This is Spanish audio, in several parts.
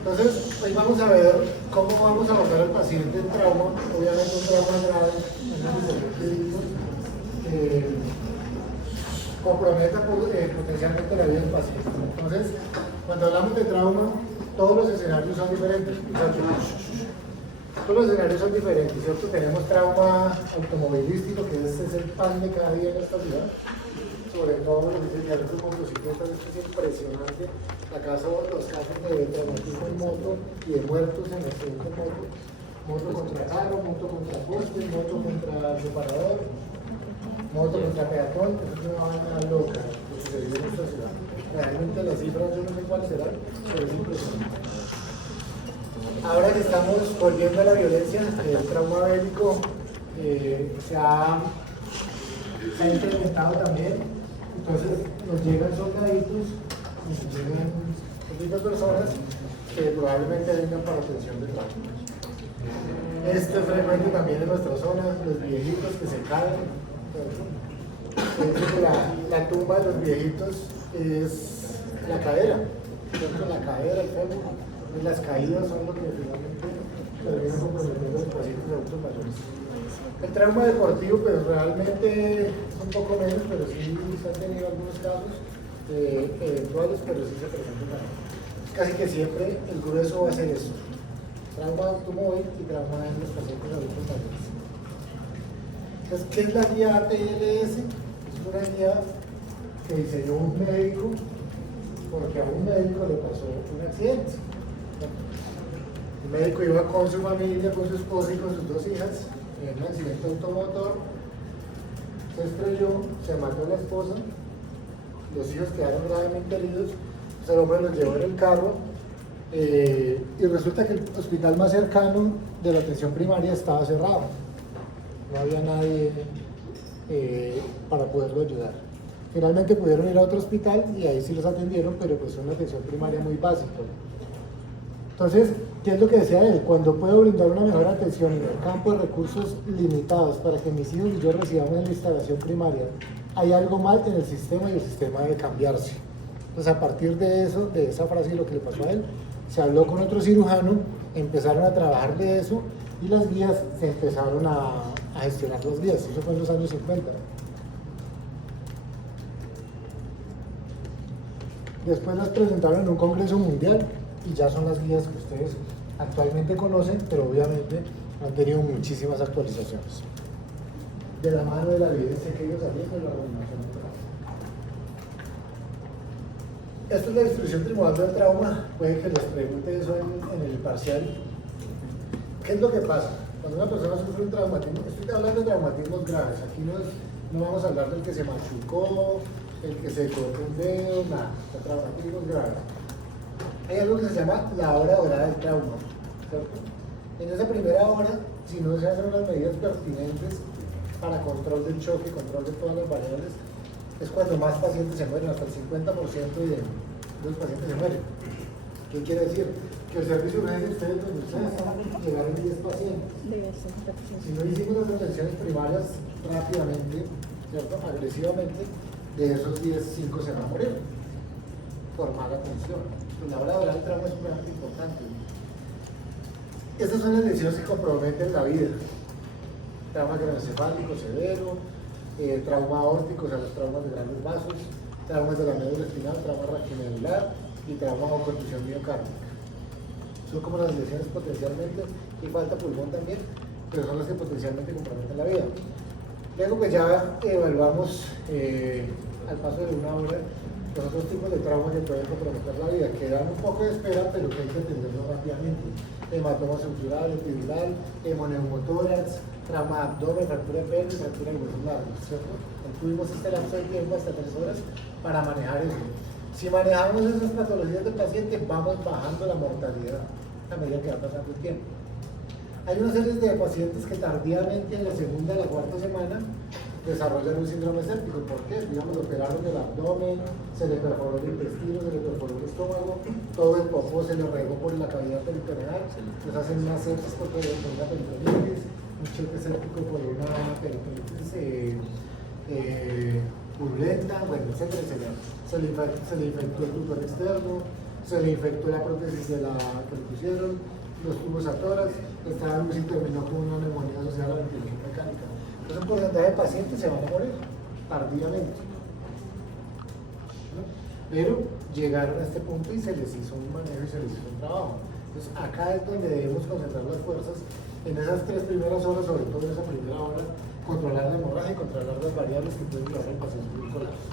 Entonces, hoy vamos a ver cómo vamos a abordar al paciente en trauma, obviamente un trauma grave, que comprometa potencialmente la vida del paciente. Entonces, cuando hablamos de trauma, todos los escenarios son diferentes. Todos los escenarios son diferentes, ¿cierto? Tenemos trauma automovilístico, que es el pan de cada día en esta ciudad. Sobre todo los incendiarios de motocicletas, esto es impresionante. Los casos de traumatismo en moto y de muertos en accidente de moto. Moto contra carro, moto contra poste, moto contra separador, moto contra peatón. Es una vaina loca lo que se vive en esta ciudad. Realmente las cifras yo no sé cuál será, pero es impresionante. Ahora que estamos volviendo a la violencia, el trauma bélico se ha incrementado también. Entonces nos llegan soldaditos, nos llegan poquitas personas que probablemente vengan para atención de trauma. Esto es frecuente también en nuestra zona, los viejitos que se caen. La tumba de los viejitos es la cadera, la cadera, el fémur, y las caídas son lo que finalmente terminan comprometiendo a los pacientes de adultos mayores. El trauma deportivo, pues realmente es un poco menos, pero sí se han tenido algunos casos eventuales, pero sí se presentan. Casi que siempre el grueso va a ser eso: trauma automóvil y trauma en los pacientes adultos mayores. Entonces, ¿qué es la guía ATLS? Es una guía que diseñó un médico porque a un médico le pasó un accidente. El médico iba con su familia, con su esposa y con sus dos hijas en un accidente automotor, se estrelló, se mató a la esposa, los hijos quedaron gravemente heridos, el hombre los llevó en el carro y resulta que el hospital más cercano de la atención primaria estaba cerrado, no había nadie para poderlo ayudar. Finalmente pudieron ir a otro hospital y ahí sí los atendieron, pero pues una atención primaria muy básica. Entonces, ¿qué es lo que decía él? Cuando puedo brindar una mejor atención en el campo de recursos limitados para que mis hijos y yo recibamos en la instalación primaria, hay algo mal en el sistema y el sistema debe cambiarse. Entonces, a partir de eso, de esa frase y lo que le pasó a él, se habló con otro cirujano, empezaron a trabajar de eso y las guías se empezaron a gestionar las guías. Eso fue en los años 50. Después las presentaron en un congreso mundial y ya son las guías que ustedes actualmente conocen, pero obviamente han tenido muchísimas actualizaciones de la mano de la evidencia que ellos habían de la reanimación del trauma. Esta es la distribución trimodal del trauma. Puede que les pregunte eso en el parcial. ¿Qué es lo que pasa? Cuando una persona sufre un traumatismo, estoy hablando de traumatismos graves, aquí no vamos a hablar del que se machucó, el que se cortó un dedo, nada, de traumatismos graves. Hay algo que se llama la hora dorada del trauma, ¿cierto? En esa primera hora, si no se hacen unas medidas pertinentes para control del choque, control de todas las variables, es cuando más pacientes se mueren, hasta el 50% de los pacientes se mueren. ¿Qué quiere decir? Que el servicio de urgencia, ustedes donde ustedes llegaron 10 pacientes. Si no hicimos las atenciones primarias rápidamente, ¿cierto? Agresivamente, de esos 10, 5 se van a morir por mala atención. La hora dorada del trauma es sumamente importante. Estas son las lesiones que comprometen la vida: trauma craneoencefálico severo, trauma aórtico, o sea, los traumas de grandes vasos, traumas de la médula espinal, trauma raquimedular y trauma o contusión miocárdica. Son como las lesiones potencialmente, y falta pulmón también, pero son las que potencialmente comprometen la vida. Luego pues ya evaluamos al paso de una hora los otros tipos de traumas que pueden comprometer la vida, que dan un poco de espera, pero que hay que atenderlo rápidamente: hematoma subdural, epidural, hemoneumotórax, trauma de abdomen, fractura de pelvis, fractura de huesos largos, ¿cierto? Tuvimos este lapso de tiempo, hasta 3 horas, para manejar eso. Si manejamos esas patologías del paciente, vamos bajando la mortalidad a medida que va pasando el tiempo. Hay una serie de pacientes que tardíamente, en la segunda o la cuarta semana, desarrollan un síndrome séptico. ¿Por qué? Digamos, operaron el abdomen, se le perforó el intestino, se le perforó el estómago, todo el popó se le regó por la cavidad peritoneal, les hacen una sepsis por una peritonitis, un choque séptico por una peritonitis purulenta, bueno, etcétera, etcétera. Se le infectó el tutor externo, se le infectó la prótesis de la que le pusieron, los tubos atoras, estaba en UCI y terminó con una neumonía asociada a la ventilación mecánica. Entonces un porcentaje de pacientes se van a morir tardíamente, ¿no? Pero llegaron a este punto y se les hizo un manejo y se les hizo un trabajo. Entonces acá es donde debemos concentrar las fuerzas, en esas 3 primeras horas, sobre todo en esa primera hora, controlar la hemorragia y controlar las variables que pueden llevar al paciente a un colapso.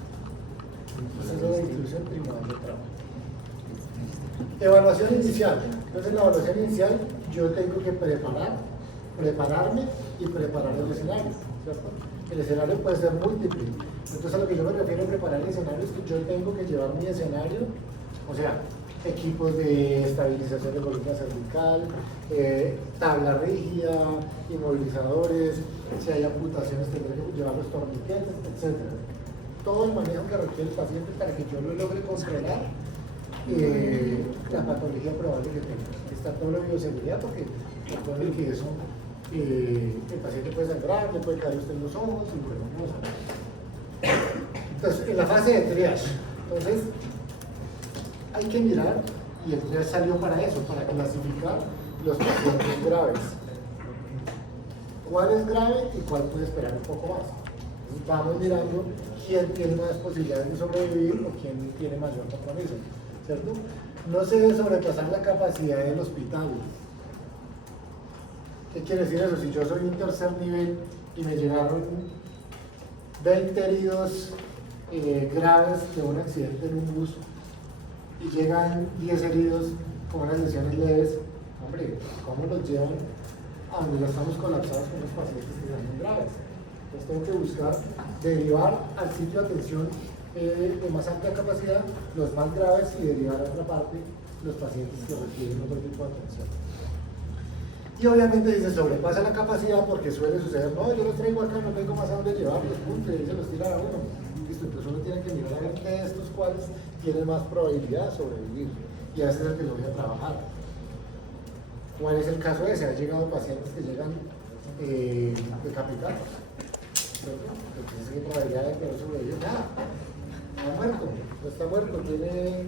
Entonces esa es la distribución primordial del trabajo. Evaluación inicial. Entonces en la evaluación inicial yo tengo que prepararme y preparar el escenario, ¿cierto? El escenario puede ser múltiple. Entonces a lo que yo me refiero a preparar el escenario es que yo tengo que llevar mi escenario, o sea, equipos de estabilización de columna cervical, tabla rígida, inmovilizadores, si hay amputaciones tendré que llevar los torniquetes, etc. Todo el manejo que requiere el paciente para que yo lo logre controlar la patología probable que tenga. Está todo lo de bioseguridad porque recuerden que eso, el paciente puede sangrar, le puede caer usted en los ojos y bueno, no sabe. Entonces, en la fase de triage, entonces, hay que mirar, y el triage salió para eso, para clasificar los pacientes graves. ¿Cuál es grave y cuál puede esperar un poco más? Entonces, vamos mirando quién tiene más posibilidades de sobrevivir o quién tiene mayor compromiso, ¿cierto? No se debe sobrepasar la capacidad del hospital. ¿Qué quiere decir eso? Si yo soy un tercer nivel y me llegaron 20 heridos graves de un accidente en un bus y llegan 10 heridos con unas lesiones leves, hombre, ¿cómo los llevan a donde ya estamos colapsados con los pacientes que están muy graves? Entonces tengo que buscar derivar al sitio de atención de más amplia capacidad los más graves y derivar a otra parte los pacientes que requieren otro tipo de atención. Y obviamente si se sobrepasa la capacidad, porque suele suceder, no, yo los traigo acá, no tengo más a dónde llevarlos, punto, y se los tira a uno. Listo, entonces uno tiene que mirar a ver de estos cuales tienen más probabilidad de sobrevivir, y a veces es el que lo voy a trabajar. ¿Cuál es el caso ese? Han llegado pacientes que llegan decapitados, ¿cierto? Entonces hay probabilidad de que no sobreviva nada. Está muerto, no está muerto, tiene...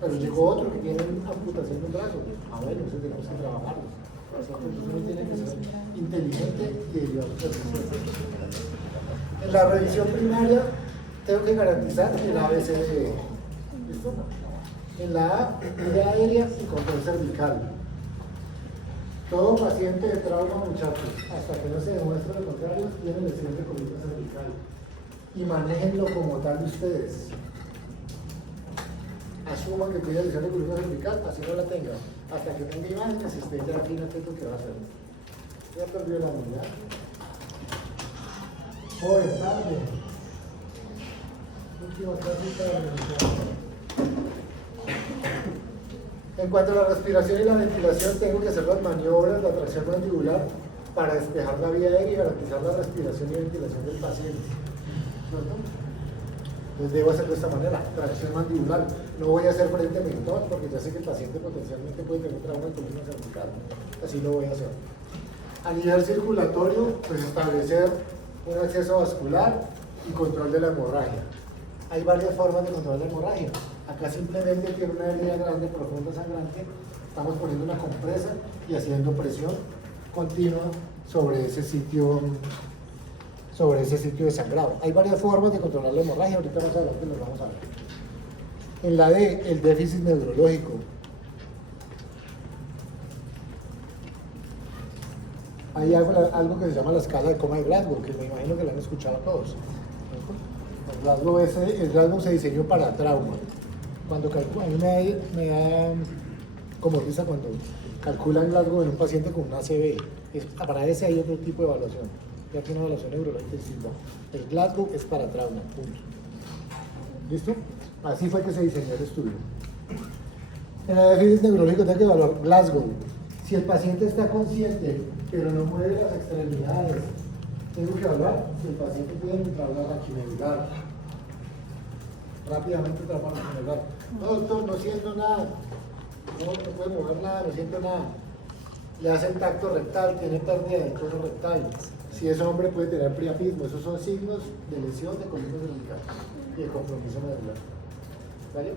pero llegó otro que tiene amputación de un brazo. Ah, bueno, entonces tenemos que trabajarlos. Entonces uno tiene que ser inteligente y derivar sus recursos. En la revisión primaria tengo que garantizar el ABCDE. ¿Listo? En la A, vía aérea y control cervical. Todo paciente de trauma, muchachos, hasta que no se demuestre lo contrario, tiene lesión de columna cervical. Y manéjenlo como tal ustedes. Asuman que tiene lesión de columna cervical, así no la tenga. Hasta que tenga imágenes, esté ya aquí, no sé qué va a hacer. Ya perdió la unidad. Joven, tarde. Última clasita de la. En cuanto a la respiración y la ventilación, tengo que hacer las maniobras de atracción mandibular para despejar la vía aérea y garantizar la respiración y ventilación del paciente. ¿Cierto? Entonces debo hacer de esta manera, tracción mandibular. No voy a hacer frente mentón porque ya sé que el paciente potencialmente puede tener trauma de columna cervical. Así lo voy a hacer. A nivel circulatorio, pues establecer un acceso vascular y control de la hemorragia. Hay varias formas de controlar la hemorragia. Acá simplemente tiene una herida grande, profunda, sangrante. Estamos poniendo una compresa y haciendo presión continua sobre ese sitio de sangrado. Hay varias formas de controlar la hemorragia, ahorita más adelante los vamos a ver. En la D, el déficit neurológico. Hay algo que se llama la escala de coma de Glasgow, que me imagino que la han escuchado todos. El Glasgow se diseñó para trauma. Cuando a mí me da como risa cuando calculan Glasgow en un paciente con una ACV. Para ese hay otro tipo de evaluación. Ya que una evaluación neurológica distinta. El Glasgow es para trauma, punto. ¿Listo? Así fue que se diseñó el estudio. En el déficit neurológico tengo que evaluar Glasgow. Si el paciente está consciente, pero no mueve las extremidades, tengo que evaluar si el paciente puede entrar a la raquimedular. Rápidamente entrar a la raquimedular. No, doctor, no siento nada. No puede mover nada, no siento nada. Le hacen tacto rectal, tiene pérdida del coso rectal. Si ese hombre puede tener priapismo, esos son signos de lesión de columna cervical y de compromiso medular. ¿Vale?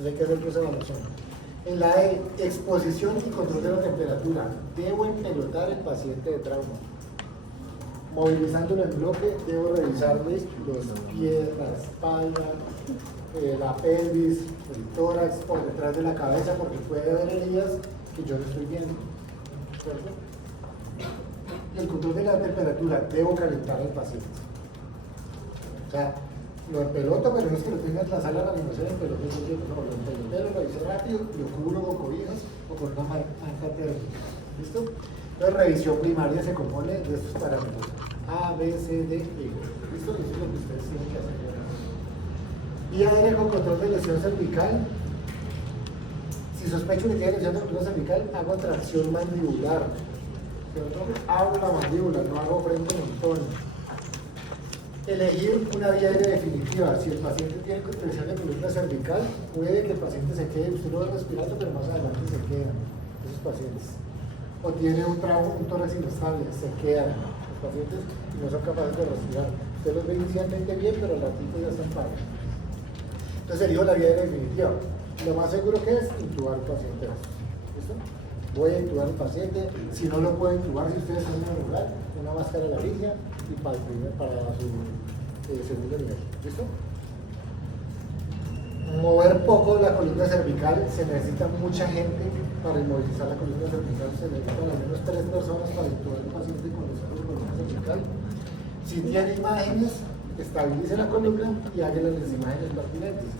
Entonces hay que hacer esa evaluación. En la E, exposición y control de la temperatura. Debo empelotar el paciente de trauma. Movilizándolo en bloque, debo revisarle los pies, la espalda, la pelvis, el tórax por detrás de la cabeza, porque puede haber heridas que yo no estoy viendo. ¿Cierto? El control de la temperatura, debo calentar al paciente. O sea, lo empeloto, pero no es que lo tengas en la sala de reanimación en pelote, no, lo empelotero, lo hice rápido, lo cubro con cobijas o con una manta térmica. ¿Listo? Entonces, revisión primaria se compone de estos parámetros: A, B, C, D, E. ¿Listo? Eso es lo que ustedes tienen que hacer. Vía aérea con control de lesión cervical. Si sospecho que tiene lesión de columna cervical, hago tracción mandibular. ¿Cierto? Abro la mandíbula, no hago frente montón. Elegir una vía aérea definitiva. Si el paciente tiene lesión de columna cervical, puede que el paciente se quede, usted lo va respirando, pero más adelante se quedan esos pacientes. O tiene un trauma, un tórax inestable, se quedan los pacientes y no son capaces de respirar. Usted los ve inicialmente bien, pero al ratito ya están parados. Entonces elijo la vía aérea definitiva. Lo más seguro que es intubar al paciente. ¿Listo? Voy a intubar al paciente. Si no lo puedo intubar, si ustedes están en un lugar, una máscara de la laringe y para su segundo nivel. ¿Listo? Mover poco la columna cervical. Se necesita mucha gente para inmovilizar la columna cervical. Se necesitan al menos 3 personas para intubar al paciente con lesión de columna cervical. Si tiene imágenes, estabilice la columna y hágale las imágenes pertinentes.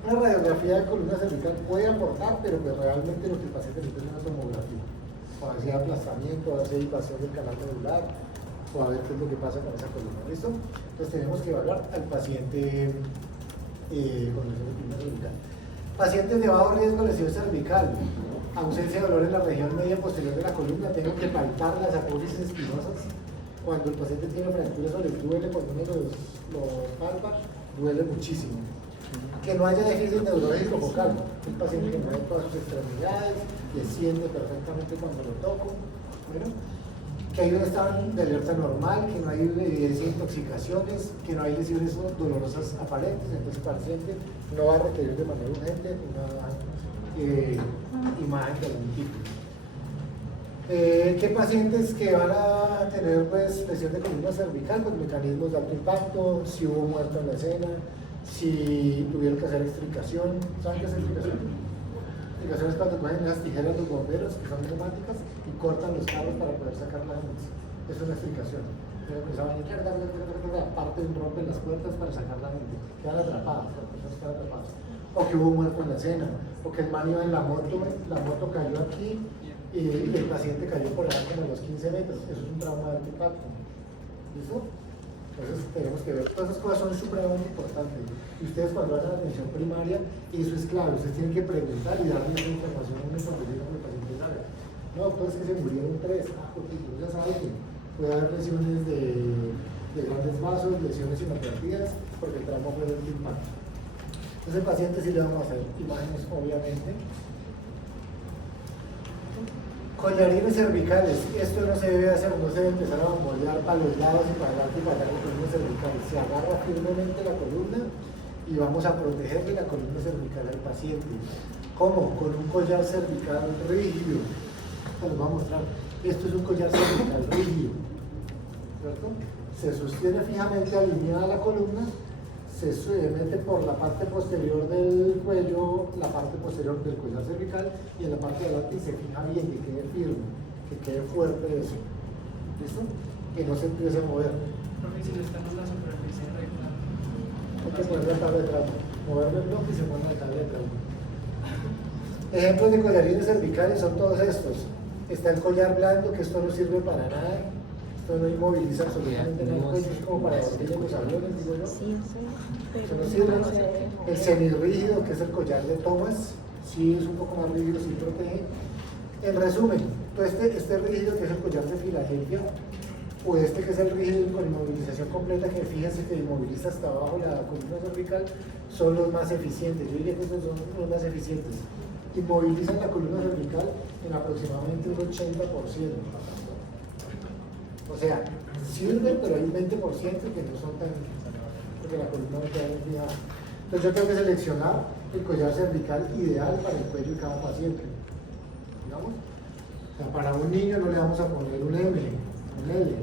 Una radiografía de columna cervical puede aportar, pero pues realmente lo que el paciente necesita es una tomografía. O a ver si hay aplastamiento, a ver si hay invasión del canal medular, o a ver qué es lo que pasa con esa columna. ¿Listo? Entonces tenemos que evaluar al paciente con lesión de columna cervical. Pacientes de bajo riesgo de lesión cervical. Ausencia de dolor en la región media posterior de la columna. Tengo que palpar las apófisis espinosas. Cuando el paciente tiene fracturas o les duele, cuando uno los palpa, duele muchísimo. Que no haya déficit neurológico focal, un paciente que mueve todas sus extremidades, le siente perfectamente cuando lo toco. Bueno, que hay un estado de alerta normal, que no hay evidencia de intoxicaciones, que no hay lesiones dolorosas aparentes. Entonces el paciente no va a requerir de manera urgente una imagen de algún tipo. ¿Qué pacientes que van a tener pues, lesión de columna cervical con mecanismos de alto impacto? Si hubo muerto en la escena, si tuvieron que hacer extricación. ¿Saben qué es extricación? Extricación es cuando cogen las tijeras los bomberos, que son neumáticas, y cortan los carros para poder sacar la gente. Es una extricación. Parten, rompen las puertas para sacar la gente. Quedan atrapadas, las personas quedan atrapadas. O que hubo muerto en la escena, o que el man iba en la moto cayó aquí y el paciente cayó por allá como a los 15 metros. Eso es un trauma de alto impacto. ¿Listo? Entonces tenemos que ver, todas esas cosas son supremamente importantes. Y ustedes cuando hacen la atención primaria, eso es clave. Ustedes tienen que preguntar y darle esa información a un información que el paciente sabe. No, pues que se murieron 3. Porque ya saben que puede haber lesiones de grandes vasos, lesiones inoperativas, porque el trauma fue de alto impacto. Entonces el paciente sí le vamos a hacer imágenes, obviamente. Collarines cervicales, esto no se debe hacer, no se debe empezar a bombolear para los lados y para adelante y para atrás la columna cervical. Se agarra firmemente la columna y vamos a protegerle la columna cervical al paciente. ¿Cómo? Con un collar cervical rígido. Esto les voy a mostrar. Esto es un collar cervical rígido, ¿cierto? Se sostiene fijamente alineada la columna, se mete por la parte posterior del cuello, la parte posterior del collar cervical, y en la parte de adelante se fija bien, que quede firme, que quede fuerte eso. ¿Listo? Que no se empiece a mover. Porque si le estamos la superficie recta. Hay que poner la tabla de trauma, moverle el bloque y se pone la tabla de trauma. Ejemplos de collarines cervicales son todos estos. Está el collar blando, que esto no sirve para nada. Esto no inmoviliza absolutamente nada, es como para dormir en los aviones, digo yo. Eso no sirve. El semirrígido, que es el collar de Thomas, sí es un poco más rígido, sí protege. En resumen, este rígido, que es el collar de Filadelfia, o este que es el rígido con inmovilización completa, que fíjense que inmoviliza hasta abajo la columna cervical, son los más eficientes. Yo diría que estos son los más eficientes. Inmovilizan la columna cervical en aproximadamente un 80%. O sea, sirven, pero hay un 20% que no son tan, porque la columna no queda bien fijada. Entonces yo tengo que seleccionar el collar cervical ideal para el cuello de cada paciente. Digamos, o sea, para un niño no le vamos a poner un M, un L.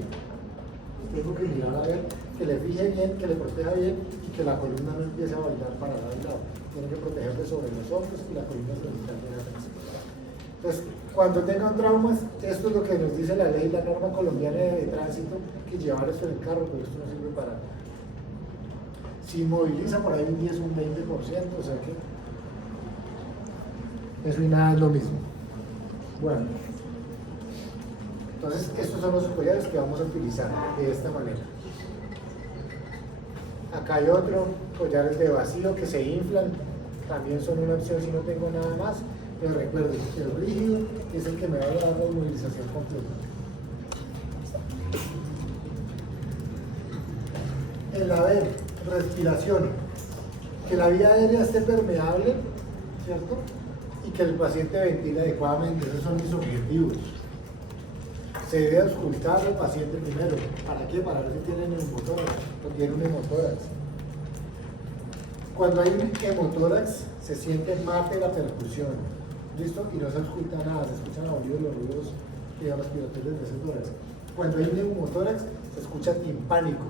Tengo que mirar a ver que le fije bien, que le proteja bien y que la columna no empiece a bailar para lado y lado. Tiene que protegerle sobre los hombros y la columna cervical de atrás. Entonces, cuando tengan traumas, esto es lo que nos dice la ley, la norma colombiana de tránsito, que llevar esto en el carro, pero esto no sirve para nada. Si moviliza por ahí un 10 o un 20%, o sea que eso y nada es lo mismo. Bueno, entonces estos son los collares que vamos a utilizar de esta manera. Acá hay otro, collares de vacío que se inflan, también son una opción si no tengo nada más, pero recuerden, el rígido es el que me va a dar la inmovilización completa. En la B, respiración, que la vía aérea esté permeable, ¿cierto? Y que el paciente ventile adecuadamente, esos son mis objetivos. Se debe auscultar al paciente primero. ¿Para qué? Para ver si tiene neumotórax o tiene un hemotórax. Cuando hay un hemotórax, se siente mate la percusión, ¿listo? Y no se ausculta nada, se escuchan oídos los ruidos de los piroteles de ese tórax. Cuando hay un neumotórax, se escucha timpánico.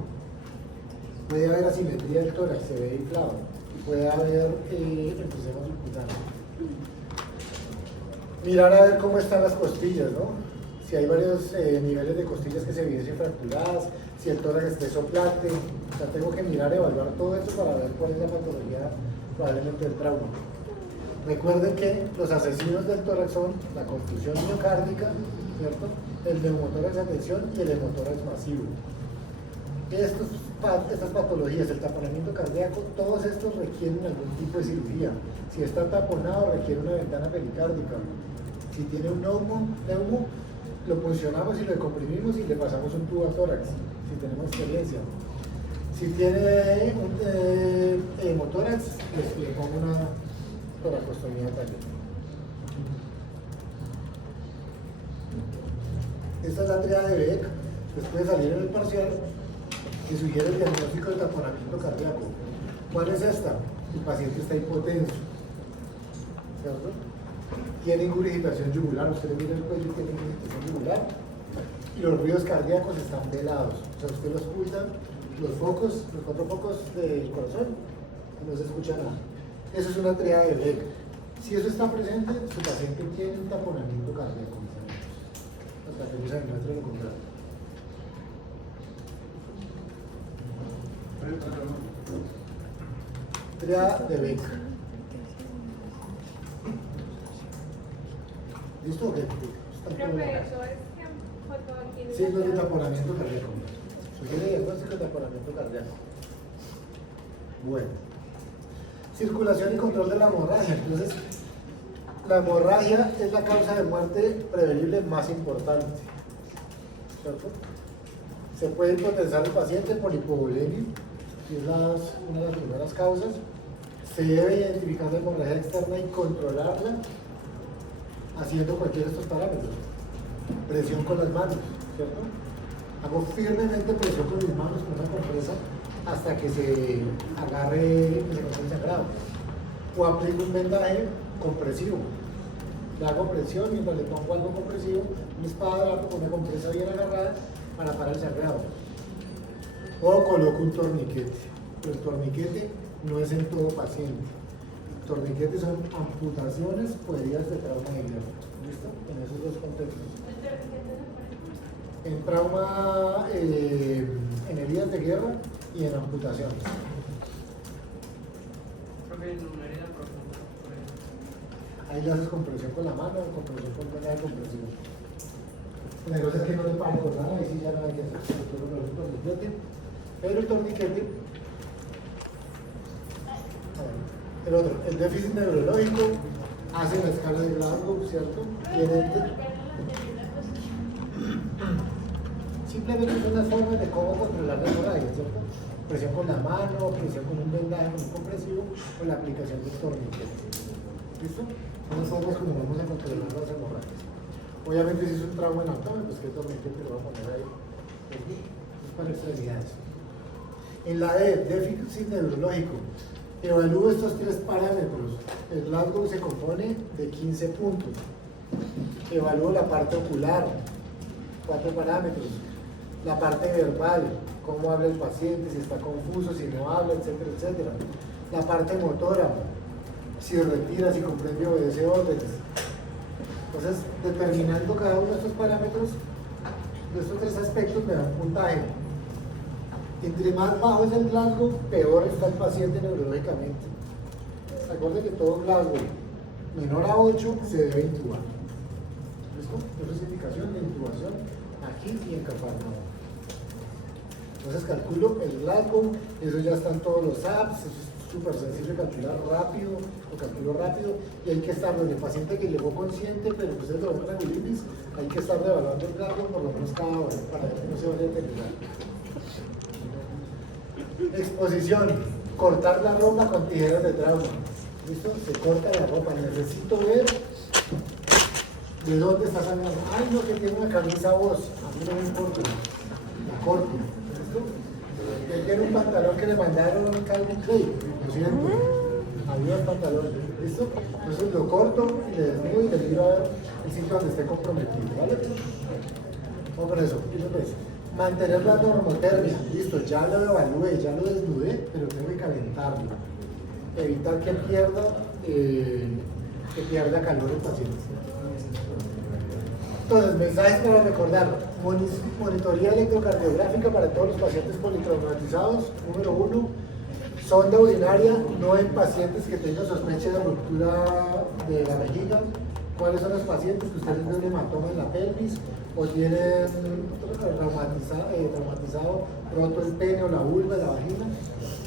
Puede haber asimetría del tórax, se ve inflado. Y puede haber enfisema subcutáneo. Mirar a ver cómo están las costillas, ¿no? Si hay varios niveles de costillas que se viesen fracturadas, si el tórax esté soplante, o sea, tengo que mirar, evaluar todo eso para ver cuál es la patología probablemente del trauma. Recuerden que los asesinos del tórax son la contusión miocárdica, ¿cierto? El neumotórax de atención y el hemotórax masivo. Estas patologías, el taponamiento cardíaco, todos estos requieren algún tipo de cirugía. Si está taponado, requiere una ventana pericárdica. Si tiene un neumo, lo puncionamos y lo comprimimos y le pasamos un tubo a tórax, si tenemos experiencia. Si tiene un hemotórax, le pongo una toracostomía también. Esta es la tríada de Beck, después de salir en el parcial, que sugiere el diagnóstico de taponamiento cardíaco. ¿Cuál es esta? El paciente está hipotenso, ¿cierto? Tiene ingurgitación yugular, usted mira el cuello y tiene ingurgitación yugular, y los ruidos cardíacos están velados, o sea, usted los oculta, los focos, los 4 focos del corazón, y no se escucha nada. Eso es una tríada de Beck. Si eso está presente, su paciente tiene un taponamiento cardíaco, hasta que no se demuestre lo contrario. Tríada de Beck. ¿Listo? Okay. Signos de taponamiento cardíaco. Sugiere diagnóstico de taponamiento cardíaco. Bueno. Circulación y control de la hemorragia. Entonces, la hemorragia es la causa de muerte prevenible más importante, ¿cierto? Se puede hipotensar el paciente por hipovolemia, que es una de las primeras causas. Se debe identificar la hemorragia externa y controlarla haciendo cualquiera de estos parámetros. Presión con las manos, ¿cierto? Hago firmemente presión con mis manos con una compresa hasta que se agarre, que se consiga el sangrado. O aplico un vendaje compresivo. Le hago presión mientras le pongo algo compresivo, un espadadrapo con una compresa bien agarrada para parar el sangrado. O coloco un torniquete. Pero el torniquete no es en todo paciente. Torniquetes son amputaciones por heridas de trauma de guerra. ¿Listo? En esos dos contextos. En trauma, en heridas de guerra y en amputaciones. Profe, en una herida profunda, por ejemplo. Ahí le haces compresión con la mano o compresión con una de compresión. La cosa es que no le paro con nada, ahí sí ya no hay que hacer. Pero el torniquete. El otro, el déficit neurológico, hace la escala de Glasgow, ¿cierto? Simplemente son las formas de cómo controlar la hemorragia, ¿cierto? Presión con la mano, presión con un vendaje, con un compresivo, o la aplicación del torniquete. ¿Listo? Son las formas como vamos a controlar las hemorragias. Obviamente si es un trauma en abdomen, pues qué torniquete lo voy a poner ahí. Es para extremidades. En la D, déficit neurológico. Evalúo estos 3 parámetros. El Glasgow se compone de 15 puntos. Evalúo la parte ocular, 4 parámetros. La parte verbal, cómo habla el paciente, si está confuso, si no habla, etcétera, etcétera. La parte motora, si retira, si comprende y obedece órdenes. Entonces, determinando cada uno de estos parámetros, de estos 3 aspectos, me da un puntaje. Entre más bajo es el Glasgow, peor está el paciente neurológicamente. Recuerden que todo Glasgow menor a 8 se debe intubar. ¿Listo? Esa es indicación de intubación aquí y en Cafarnaum. Entonces calculo el Glasgow, eso ya están todos los apps, eso es súper sencillo de calcular rápido, lo calculo rápido, y hay que estar en el paciente que llegó consciente, pero pues es dolor con aguditis, hay que estar evaluando el Glasgow por lo menos cada hora para que no se vaya a deteriorar. Exposición, cortar la ropa con tijeras de trauma. ¿Listo? Se corta la ropa, necesito ver de dónde está saliendo. Ay, no, que tiene una camisa voz, a mí no me importa, la corto. ¿Listo? Él tiene un pantalón que le mandaron a Calvin Klein, lo siento, había el pantalón, ¿listo? Entonces lo corto y le desnudo y le miro a ver el sitio donde esté comprometido, ¿vale? Vamos con eso, ¿qué les mantener la normotermia, listo, ya lo evalué, ya lo desnudé, pero tengo que calentarlo. Evitar que pierda calor el paciente. Entonces, mensajes para recordar: monitoría electrocardiográfica para todos los pacientes politraumatizados. Número 1, sonda urinaria, no en pacientes que tengan sospecha de ruptura de la vejiga. ¿Cuáles son los pacientes que ustedes ven un hematoma en la pelvis o tienen traumatizado, roto el pene o la vulva, la vagina?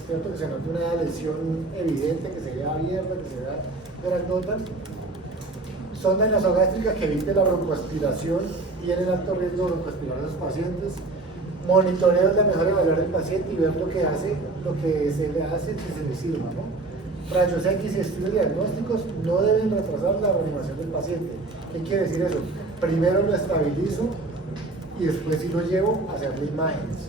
¿Cierto? Que se note una lesión evidente, que se vea abierta, que se vea grandota. Sonda nasogástrica que evite la broncoaspiración y en el alto riesgo de broncoaspirar a los pacientes. Monitoreo es la mejor evaluar al paciente y ver lo que se le hace si se le sirva, ¿no? Rayos X y estudios diagnósticos no deben retrasar la reanimación del paciente. ¿Qué quiere decir eso? Primero lo estabilizo y después si lo llevo a hacerle imágenes.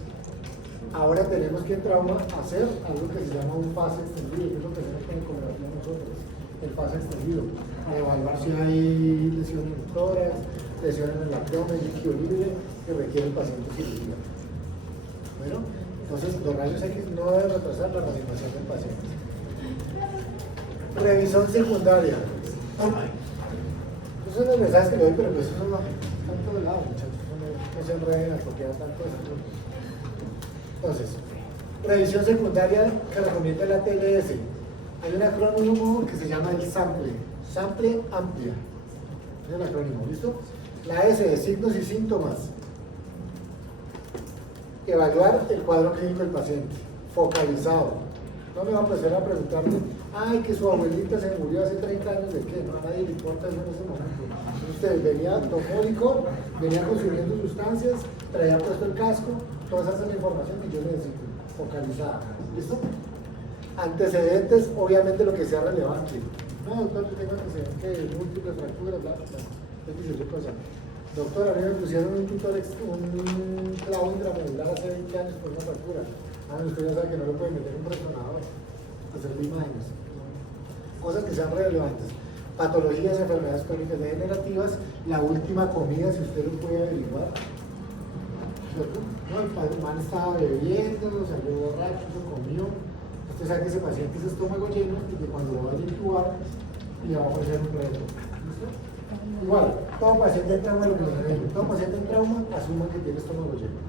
Ahora tenemos que en trauma hacer algo que se llama un fase extendido, que es lo que hacemos con ecografía nosotros, el fase extendido, para evaluar si hay lesiones en el tórax, lesiones en el abdomen, líquido libre, que requiere el paciente cirugía. Bueno, entonces los rayos X no deben retrasar la reanimación del paciente. Revisión secundaria. Esos son los mensajes que le doy, pero pues eso no está en todo lado, muchachos. No se enreden a copiar tanto eso. Entonces, revisión secundaria que recomienda la TLS. Hay un acrónimo que se llama el SAMPLE. SAMPLE amplia. Es el acrónimo, ¿listo? La S de signos y síntomas. Evaluar el cuadro clínico del paciente. Focalizado. No me va a empezar a preguntarle, ay, que su abuelita se murió hace 30 años, ¿de qué? No, a nadie le importa eso en ese momento. Usted venía, tomó licor, venía consumiendo sustancias, traía puesto el casco, toda esa es la información que yo necesito, focalizada. ¿Listo? Antecedentes, obviamente lo que sea relevante. No, doctor, yo tengo antecedentes que múltiples fracturas, bla, bla, bla. Es cosa. Doctor, a mí me pusieron un clavo intramedular hace 20 años por una fractura. Usted ya sabe que no lo puede meter en un resonador, hacerle imágenes. Cosas que sean relevantes. Patologías, enfermedades crónicas degenerativas, la última comida, si usted lo puede averiguar. No, el man estaba bebiendo, salió borracho, se comió. Usted sabe que ese paciente es estómago lleno y que cuando lo vaya a intubar le va a ofrecer un reto. ¿Listo? Igual, todo paciente en trauma, todo paciente en trauma asuma que tiene estómago lleno.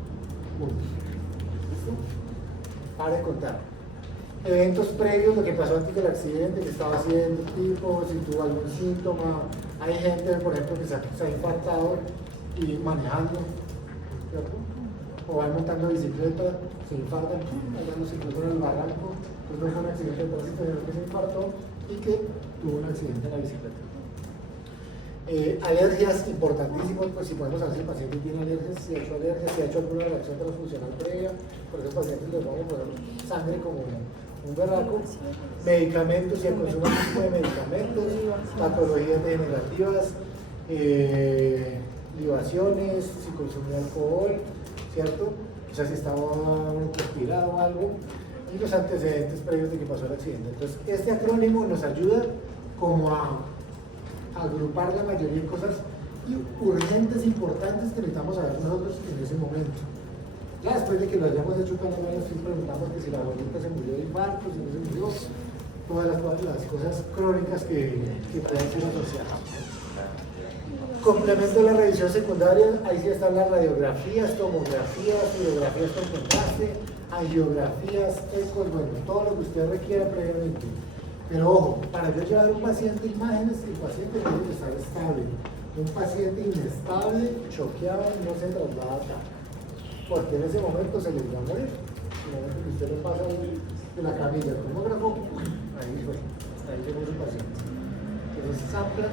Punto. ¿Listo? Para de contar. Eventos previos, lo que pasó antes del accidente, que estaba haciendo tipo, si tuvo algún síntoma. Hay gente, por ejemplo, que se ha infartado y manejando, ¿cierto? O van montando bicicleta, se infartan, andando incluso en el barranco, pues no fue un accidente de tránsito, sino que se infartó y que tuvo un accidente en la bicicleta. Alergias importantísimos, pues si podemos saber si el paciente tiene alergias, si ha hecho alergias, si ha hecho alguna reacción transfusional previa, por esos pacientes les vamos a poner sangre como un berraco. Medicamentos, si el consumo de medicamentos, patologías degenerativas, libaciones, si consumió alcohol, ¿cierto? O sea, si estaba conspirado o algo. y los antecedentes previos de que pasó el accidente. Entonces, este acrónimo nos ayuda como a agrupar la mayoría de cosas urgentes, importantes que necesitamos saber nosotros en ese momento. Ya después de que lo hayamos hecho cada uno, nos preguntamos que si la abuelita se murió de infarto, si no se murió, todas las cosas crónicas que pueden ser asociadas. Complemento de la revisión secundaria, ahí sí están las radiografías, tomografías, fluorografías con contraste, angiografías, ecos, bueno, todo lo que usted requiera previamente. Pero ojo, para yo llevar un paciente imágenes, el paciente tiene que estar estable. Un paciente inestable, choqueado, no se traslada acá, porque en ese momento se les va a morir. En el momento que usted le pasa de la camilla al tomógrafo, ahí fue, ahí llegó su paciente. Entonces, sample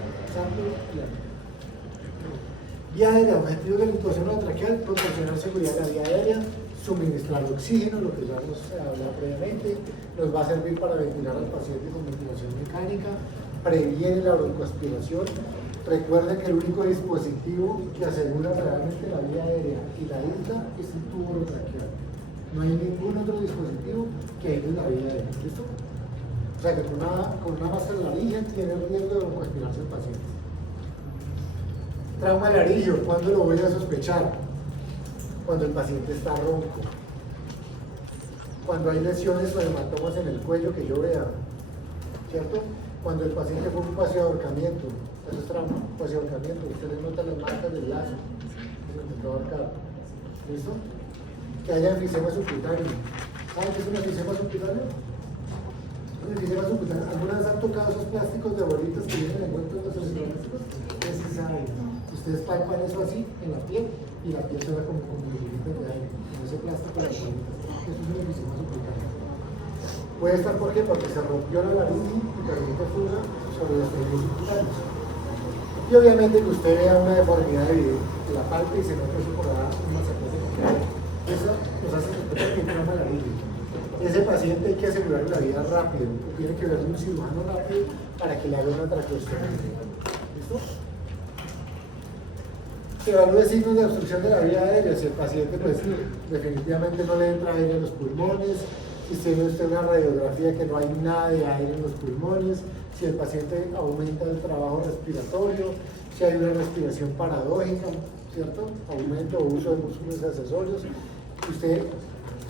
y vía aérea, objetivo de la intubación traqueal, proporcionar seguridad a la vía aérea, suministrar oxígeno, lo que ya hemos hablado previamente, nos va a servir para ventilar al paciente con ventilación mecánica, previene la broncoaspiración. Recuerden que el único dispositivo que asegura realmente la vía aérea y la isla es el tubo orotraqueal. No hay ningún otro dispositivo que aísle la vía aérea. ¿Listo? O sea que con una máscara laringe tiene el riesgo de broncoaspirarse el paciente. Trauma laríngeo, ¿cuándo lo voy a sospechar? Cuando el paciente está ronco. Cuando hay lesiones o hematomas en el cuello que yo vea, ¿cierto? Cuando el paciente fue un paseo de ahorcamiento, eso es trauma, paseo de ahorcamiento, usted le nota las marcas del lazo, que se intentó ahorcar. ¿Listo? Que haya enfisema subcutáneo. ¿Saben qué es un enfisema subcutáneo? Un enfisema subcutáneo. ¿Alguna vez han tocado esos plásticos de bolitas que vienen envueltos en los electrodomésticos? Ese sabe. Ustedes palpan eso así en la piel y la piel se ve como bolitas de aire, con ese plástico de las bolitas. Eso es un enfisema subcutáneo. Puede estar ¿por qué? Porque se rompió la laringe y permite fuga sobre los tejidos subcutáneos. Y obviamente que usted vea una deformidad de la palpa y se nota eso por una certeza. Eso nos hace sospechar que tiene una laringe. Ese paciente hay que asegurarle la vida rápido, tiene que verle un cirujano rápido para que le haga una traqueostomía. ¿Listo? Se evalúe signos de obstrucción de la vía aérea. Si el paciente pues definitivamente no le entra aire a los pulmones, si tiene usted una radiografía que no hay nada de aire en los pulmones, si el paciente aumenta el trabajo respiratorio, si hay una respiración paradójica, ¿cierto? Aumento o uso de músculos accesorios, si usted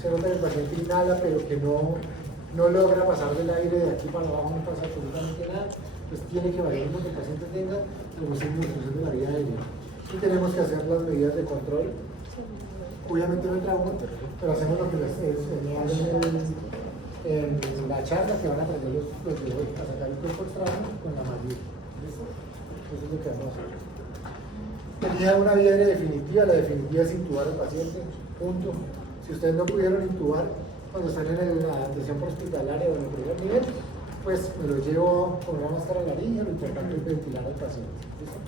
se nota que el paciente inhala pero que no logra pasar del aire de aquí para abajo, no pasa absolutamente nada, pues tiene que variar lo que el paciente tenga los signos de obstrucción de la vía aérea. Y tenemos que hacer las medidas de control. Obviamente no hay trauma, pero hacemos lo que les enseñaron en la charla, que van a aprender los de hoy, a sacar el cuerpo extraño con la magia. ¿Listo? Eso es lo que vamos a hacer. Tenía una vía aérea definitiva, la definitiva es intubar al paciente, punto. Si ustedes no pudieron intubar cuando están en la atención hospitalaria o en el primer nivel, pues me lo llevo con una máscara laringe, lo importante es ventilar al paciente. ¿Listo?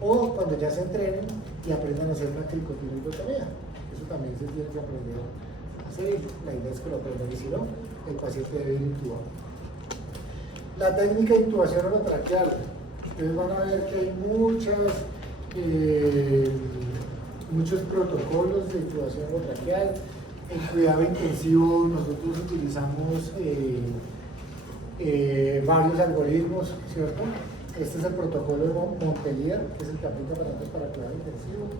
O cuando ya se entrenen y aprendan a hacer una cricotiloidotomía. Eso también se tiene que aprender a hacer. La idea es que lo aprendan y si no, el paciente debe ir intubado. La técnica de intubación orotraqueal. Ustedes van a ver que hay muchos protocolos de intubación orotraqueal. En cuidado intensivo nosotros utilizamos varios algoritmos, ¿cierto? Este es el protocolo de Montpellier, que es el que aplica para cuidado intensivo.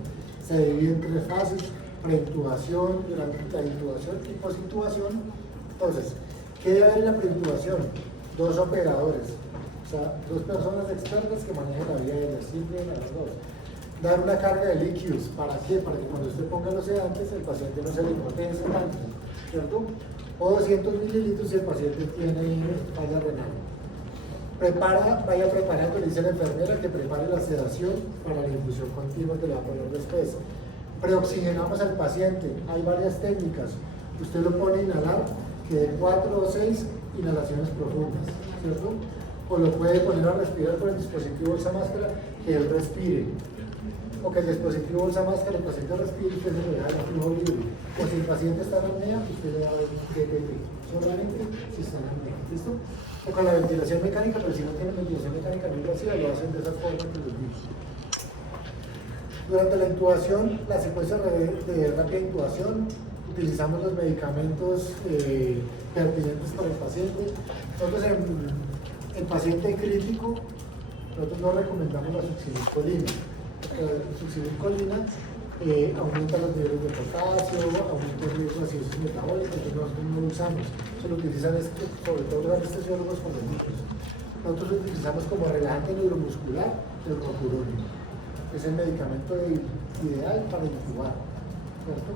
Se divide en 3 fases: preintubación, durante la intubación y posintubación. Entonces, ¿qué debe haber en la preintubación? 2 operadores, o sea, 2 personas expertas que manejen la vía aérea, siempre a las 2. Dar una carga de líquidos, ¿para qué? Para que cuando usted ponga los sedantes el paciente no se le hipotense tanto, ¿cierto? O 200 mililitros si el paciente tiene falla renal. Vaya preparando, le dice la enfermera que prepare la sedación para la infusión continua que le va a poner después. Preoxigenamos al paciente, hay varias técnicas. Usted lo pone a inhalar, que de 4 o 6 inhalaciones profundas, ¿cierto? O lo puede poner a respirar con el dispositivo bolsa máscara, que él respire. O que el dispositivo bolsa máscara, el paciente respire y usted se le da el flujo libre. O si el paciente está en apnea, usted le da un DPT, solamente si está en apnea, ¿listo? O con la ventilación mecánica, pero si no tienen ventilación mecánica no invasiva, lo hacen de esa forma que les digo. Durante la intubación, la secuencia de rápida intubación, utilizamos los medicamentos pertinentes para el paciente. Nosotros en paciente crítico, nosotros no recomendamos la succinilcolina. La succinilcolina aumenta los niveles de potasio, aumenta el riesgo de acidosis metabólica, entonces nosotros no lo usamos. Eso lo utilizan sobre todo los anestesiólogos con los niños. Nosotros lo utilizamos como relajante neuromuscular el rocuronio. Es el medicamento ideal para intubar, ¿cierto?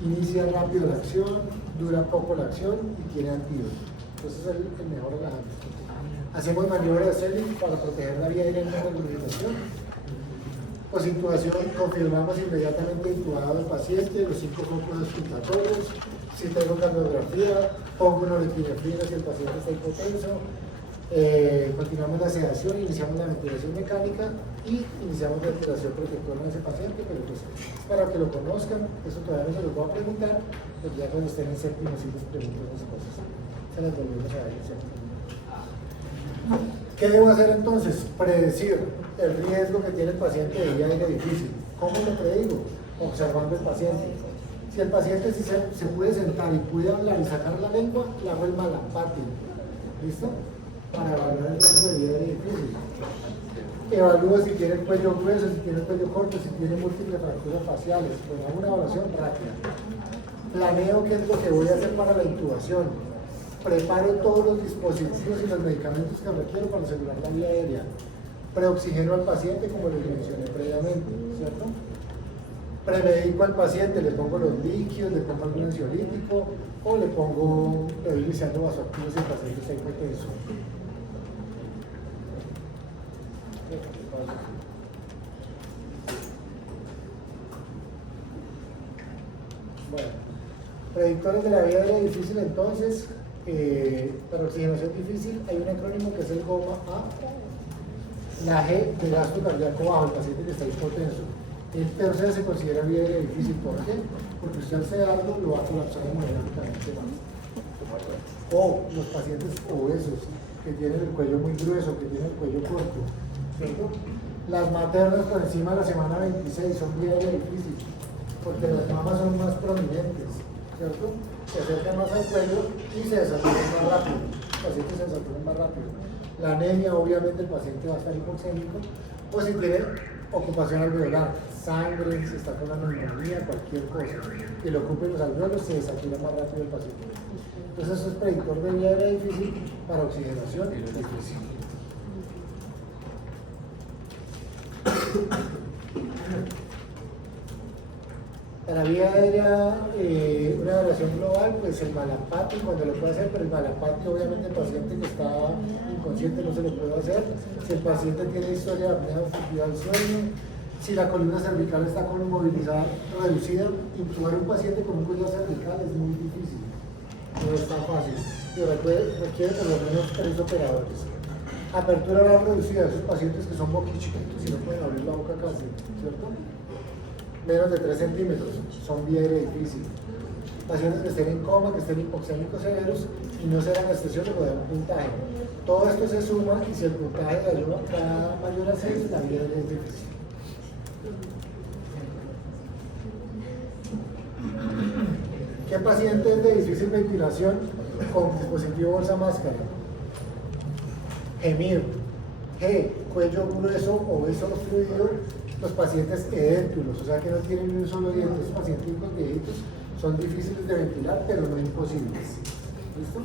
Inicia rápido la acción, dura poco la acción y tiene antídoto. Entonces es el mejor relajante. Hacemos maniobra de Selling para proteger la vía aérea en la regurgitación. Posintubación, confirmamos inmediatamente intubado al paciente, los 5 focos auscultatorios. Si tengo cardiografía, pongo una norepinefrina si el paciente está hipotenso. Continuamos la sedación, iniciamos la ventilación mecánica y iniciamos la ventilación protectora en ese paciente, pero pues para que lo conozcan, eso todavía no se los voy a preguntar, pero ya cuando estén en séptimo sí les pregunto esas cosas. Se las volvemos a ver en séptimo. ¿Qué debo hacer entonces? Predecir el riesgo que tiene el paciente de vía aérea difícil. ¿Cómo lo predigo? Observando el paciente. Si el paciente se puede sentar y puede hablar y sacar la lengua, le hago el malampatio. ¿Listo? Para evaluar el riesgo de vía aérea difícil. Evalúo si tiene el cuello grueso, si tiene el cuello corto, si tiene múltiples fracturas faciales. Pues hago una evaluación rápida. Planeo qué es lo que voy a hacer para la intubación. Preparo todos los dispositivos y los medicamentos que requiero para asegurar la vía aérea. Preoxigeno al paciente, como les mencioné previamente, ¿cierto? Premedico al paciente, le pongo los líquidos, le pongo algún ansiolítico o le doy iniciando vasoactivos si el paciente está hipotenso. Bueno, predictores de la vía aérea difícil entonces. Para oxigenación difícil hay un acrónimo que es el GOMA-A, la G de gasto cardíaco bajo, el paciente que está hipotenso. El tercer se considera vía aérea difícil, ¿por qué? Porque usted al sedarlo lo va a colapsar hemodinámicamente más. O los pacientes obesos que tienen el cuello muy grueso, que tienen el cuello corto, ¿cierto? Las maternas por encima de la semana 26 son vía aérea difícil, porque las mamas son más prominentes, ¿cierto? Se acercan más al cuello y se desaturan más rápido. Los pacientes se desaturan más rápido. La anemia, obviamente, el paciente va a estar hipoxémico, o si tiene ocupación alveolar, sangre, si está con la neumonía, cualquier cosa, que le ocupe los alveolos, se desatura más rápido el paciente. Entonces, eso es predictor de vía aérea difícil para oxigenación difícil. Para la vía aérea, una evaluación global, pues el malampatio, cuando lo puede hacer, pero el malampatio obviamente el paciente que está inconsciente no se lo puede hacer. Si el paciente tiene historia de apnea obstructiva del sueño, si la columna cervical está con movilidad reducida, intubar un paciente con un collar cervical es muy difícil, no es tan fácil, pero requiere por lo menos 3 operadores. Apertura oral reducida, esos pacientes que son boquichiquitos y no pueden abrir la boca casi, ¿cierto? Menos de 3 centímetros, son vía aérea difícil. Pacientes que estén en coma, que estén hipoxémicos severos y no sean anestesiólogos de un puntaje. Todo esto se suma y si el puntaje da mayor a 6, la vía aérea es difícil. ¿Qué paciente es de difícil ventilación con dispositivo bolsa máscara? Gemir. G, cuello grueso, obeso obstruido, los pacientes edéntulos, o sea que no tienen ni un solo diente. Esos pacientes viejitos son difíciles de ventilar, pero no imposibles. ¿Listo?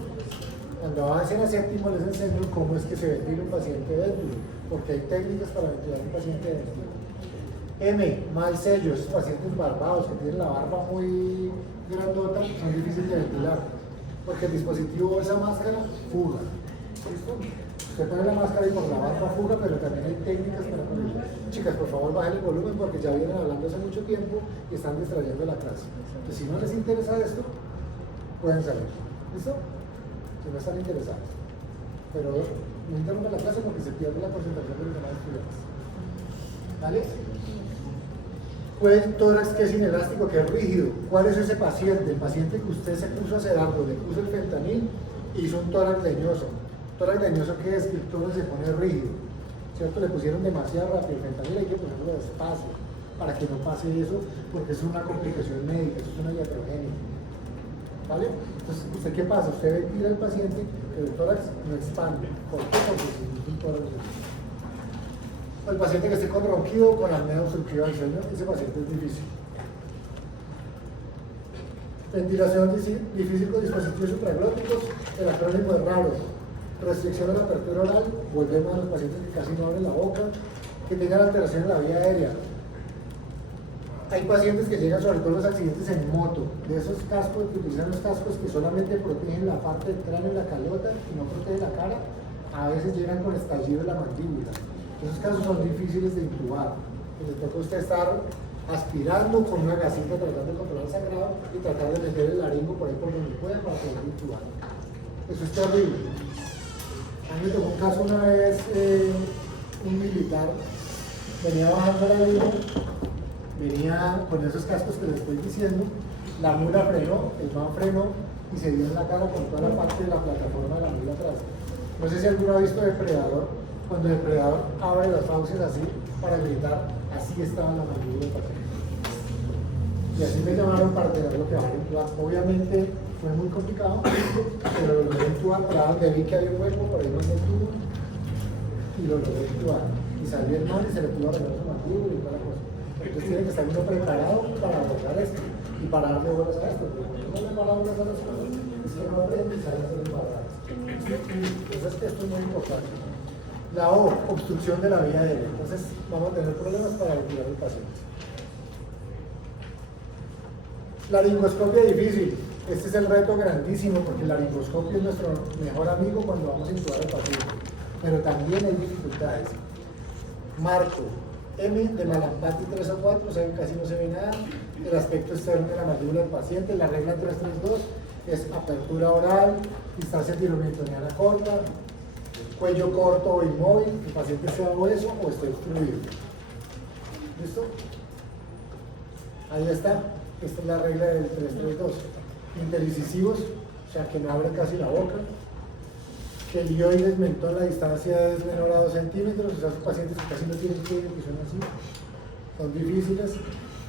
Cuando avancen a séptimo les enseño cómo es que se ventila un paciente edéntulo, porque hay técnicas para ventilar un paciente edéntulo. M, mal sello, esos pacientes barbados que tienen la barba muy grandota son difíciles de ventilar, porque el dispositivo bolsa máscara fuga. ¿Listo? Usted pone la máscara y por la barba fuga, pero también hay técnicas para ponerlo. Chicas, por favor, bajen el volumen porque ya vienen hablando hace mucho tiempo y están distrayendo la clase. Entonces, si no les interesa esto, pueden salir. ¿Listo? Si no están interesados. Pero no interrumpan la clase porque se pierde la concentración de los demás estudiantes. ¿Vale? Pues tórax que es inelástico, que es rígido. ¿Cuál es ese paciente? El paciente que usted se puso a sedarlo, le puso el fentanil y hizo un tórax leñoso. ¿Tórax leñoso qué es? Que el tórax se pone rígido, ¿cierto? Le pusieron demasiado rápido el fentanil, hay que ponerlo despacio para que no pase eso, porque es una complicación médica, eso es una iatrogenia. ¿vale? Entonces, ¿usted qué pasa? Usted ventila al paciente, pero el tórax no expande. ¿Por qué? Porque si no es un tórax. El paciente que esté con ronquido, con apnea obstructiva del sueño, ese paciente es difícil. Ventilación difícil con dispositivos supraglóticos, el acrónimo es raro. Restricción a la apertura oral, volvemos a los pacientes que casi no abren la boca, que tengan alteración en la vía aérea. Hay pacientes que llegan, sobre todo los accidentes en moto, de esos cascos, que utilizan los cascos que solamente protegen la parte del cráneo y la calota y no protegen la cara, a veces llegan con estallido en la mandíbula. Esos casos son difíciles de intubar. Le toca a usted estar aspirando con una gasita tratando de controlar el sangrado y tratar de meter el laringo por ahí por donde pueda para poder intubar. Eso es terrible. A mí me tocó un caso una vez, un militar venía bajando el avión, venía con esos cascos que les estoy diciendo, la mula frenó, el man frenó y se dio en la cara con toda la parte de la plataforma de la mula atrás. No sé si alguno ha visto Depredador, cuando el depredador abre las fauces así para gritar, así estaba la mandíbula del paciente. Y así me llamaron para tener lo que bajar en intubar. Obviamente fue muy complicado, pero lo logré intubar para donde vi que había un hueco, por ahí mandé el tubo y lo logré intubar. Y salió el man y se le pudo arreglar su mandíbula y toda la cosa. Entonces tiene que estar uno preparado para abordar esto y para darle bolas a esto. Porque cuando uno le para bolas a las cosas, es que no aprende y sabe hacer embaradas. Entonces esto es muy importante. La O, obstrucción de la vía aérea. Entonces vamos a tener problemas para ventilar al paciente. Laringoscopia difícil. Este es el reto grandísimo porque el laringoscopio es nuestro mejor amigo cuando vamos a intubar al paciente. Pero también hay dificultades. Marco. M de Malampati 3 o 4, o sea, casi no se ve nada. El aspecto externo de la mandíbula del paciente. La regla 332 es apertura oral, distancia tiromentoniana corta, cuello corto o inmóvil, que el paciente sea obeso o esté obstruido. ¿Listo? Ahí está. Esta es la regla del 332. Interincisivos, o sea, que no abre casi la boca. Que el ioides mentón, la distancia es menor a 2 centímetros, o sea, son pacientes que casi no tienen cuello, que son así. Son difíciles.